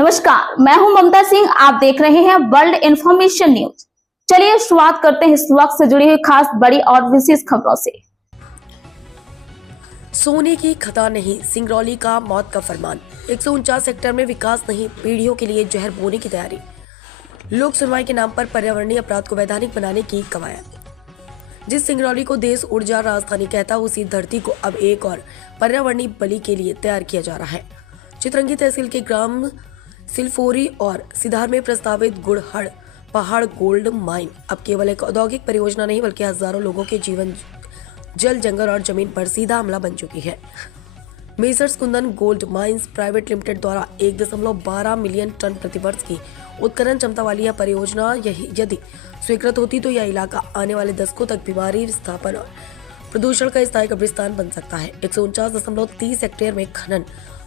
नमस्कार, मैं हूं ममता सिंह। आप देख रहे हैं वर्ल्ड इंफॉर्मेशन न्यूज। चलिए शुरुआत करते हैं इस वक्त से जुड़ी हुई खास बड़ी और विशेष खबरों से। सोने की खता नहीं, सिंगरौली का मौत का फरमान। 149 हेक्टेयर में विकास नहीं, पीढ़ियों के लिए जहर बोने की तैयारी। लोक सुनवाई के नाम पर पर्यावरणीय अपराध को वैधानिक बनाने की कवायद। जिस सिंगरौली को देश ऊर्जा राजधानी कहता, उसी धरती को अब एक और पर्यावरणीय बलि के लिए तैयार किया जा रहा है। चितरंगी तहसील के ग्राम सिलफोरी और सिधार में प्रस्तावित गुड़हड़ पहाड़ गोल्ड माइन अब केवल एक औद्योगिक परियोजना नहीं, बल्कि हजारों लोगों के जीवन, जल, जंगल और जमीन पर सीधा हमला बन चुकी है। Messrs Kundan gold mines private limited द्वारा 1.12 मिलियन टन प्रतिवर्ष की उत्खनन क्षमता वाली यह परियोजना यदि स्वीकृत होती तो यह इलाका आने वाले दशकों तक बीमारी, विस्थापन और प्रदूषण का स्थायी कब्रिस्तान बन सकता है। 149.30 हेक्टेयर में खनन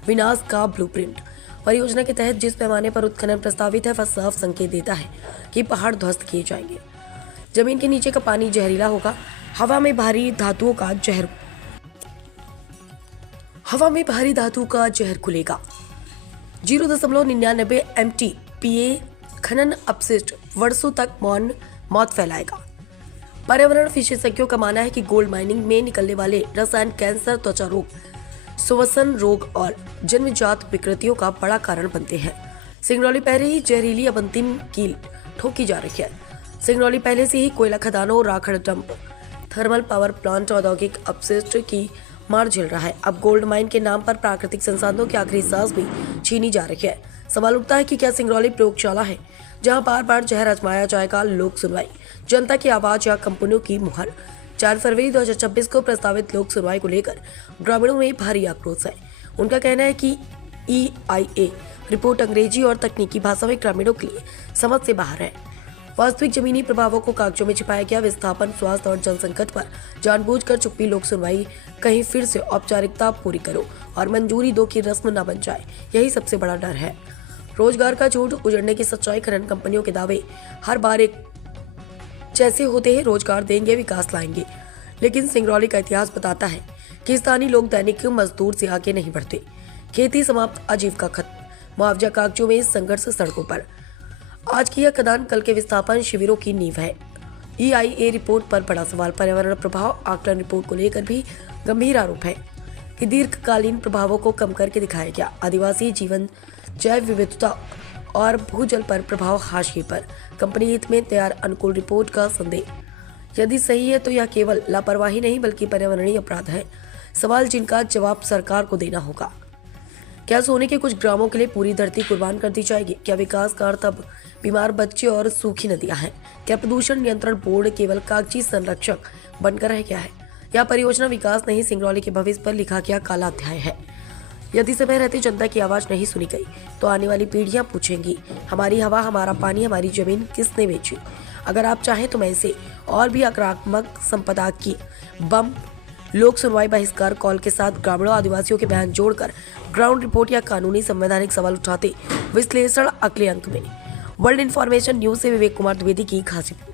विनाश का ब्लूप्रिंट। परियोजना के तहत जिस पैमाने पर उत्खनन प्रस्तावित है, वह साफ संकेत देता है कि पहाड़ ध्वस्त किए जाएंगे। जमीन के नीचे का पानी जहरीला होगा। हवा में भारी धातुओं का जहर खुलेगा। 0.99 MTPA खनन अपशिष्ट वर्षों तक मौत फैलाएगा। पर्यावरण विशेषज्ञों का मानना है कि गोल्ड माइनिंग में निकलने वाले रसायन कैंसर, त्वचा रोग, श्वसन रोग और जन्मजात विकृतियों का बड़ा कारण बनते हैं। सिंगरौली पहले ही जहरीली अब अंतिम कील ठोकी जा रही है। सिंगरौली पहले से ही कोयला खदानों, राखड़ डंप, थर्मल पावर प्लांट, औद्योगिक अपशिष्ट की मार झेल रहा है। अब गोल्ड माइन के नाम पर प्राकृतिक संसाधनों की आखिरी सांस भी छीनी जा रही है। सवाल उठता है कि क्या सिंगरौली प्रयोगशाला है जहां बार बार जहर आजमाया जाएगा? लोक सुनवाई, जनता की आवाज या कंपनियों की मुहर। 4 फरवरी 2026 को प्रस्तावित लोक सुनवाई को लेकर ग्रामीणों में भारी आक्रोश है। उनका कहना है कि EIA रिपोर्ट अंग्रेजी और तकनीकी भाषा में ग्रामीणों के लिए समझ से बाहर है। वास्तविक जमीनी प्रभावों को कागजों में छिपाया गया विस्थापन, स्वास्थ्य और जल संकट पर जानबूझकर चुप्पी। लोक सुनवाई कहीं फिर से औपचारिकता पूरी करो और मंजूरी दो की रस्म न बन जाए, यही सबसे बड़ा डर है। रोजगार का झूठ, उजड़ने की सच्चाई, खनन कंपनियों के दावे हर बार एक जैसे होते हैं। रोजगार देंगे, विकास लाएंगे, लेकिन सिंगरौली का इतिहास बताता है कि स्थानीय लोग दैनिक मजदूर से आगे नहीं बढ़ते। खेती समाप्त, आजीविका खत्म, मुआवजा कागजों में, संघर्ष सड़कों पर। आज की यह खदान कल के विस्थापन शिविरों की नींव है। EIA रिपोर्ट पर बड़ा सवाल। पर्यावरण प्रभाव आकलन रिपोर्ट को लेकर भी गंभीर आरोप है कि दीर्घकालीन प्रभावों को कम करके दिखाया गया। आदिवासी जीवन, जैव विविधता और भूजल पर प्रभाव हाशिए पर। कंपनी हित में तैयार अनुकूल रिपोर्ट का संदेह यदि सही है तो यह केवल लापरवाही नहीं, बल्कि पर्यावरणीय अपराध है। सवाल जिनका जवाब सरकार को देना होगा। क्या सोने के कुछ ग्रामों के लिए पूरी धरती कुर्बान कर दी जाएगी? क्या विकास का अर्थ अब बीमार बच्चे और सूखी नदियां हैं? क्या प्रदूषण नियंत्रण बोर्ड केवल कागजी संरक्षक बनकर रह गया है? यह परियोजना विकास नहीं, सिंगरौली के भविष्य पर लिखा गया काला अध्याय है। यदि समय रहते जनता की आवाज नहीं सुनी गई तो आने वाली पीढ़ियां पूछेंगी, हमारी हवा, हमारा पानी, हमारी जमीन किसने बेची? अगर आप चाहें तो मैं इसे और भी आक्रामक संपदा की बम लोक सुनवाई बहिष्कार कॉल के साथ ग्रामीणों, आदिवासियों के बयान जोड़कर ग्राउंड रिपोर्ट या कानूनी संवैधानिक सवाल उठाते विश्लेषण अगले अंक में। वर्ल्ड इंफॉर्मेशन न्यूज से विवेक कुमार द्विवेदी की खास रिपोर्ट।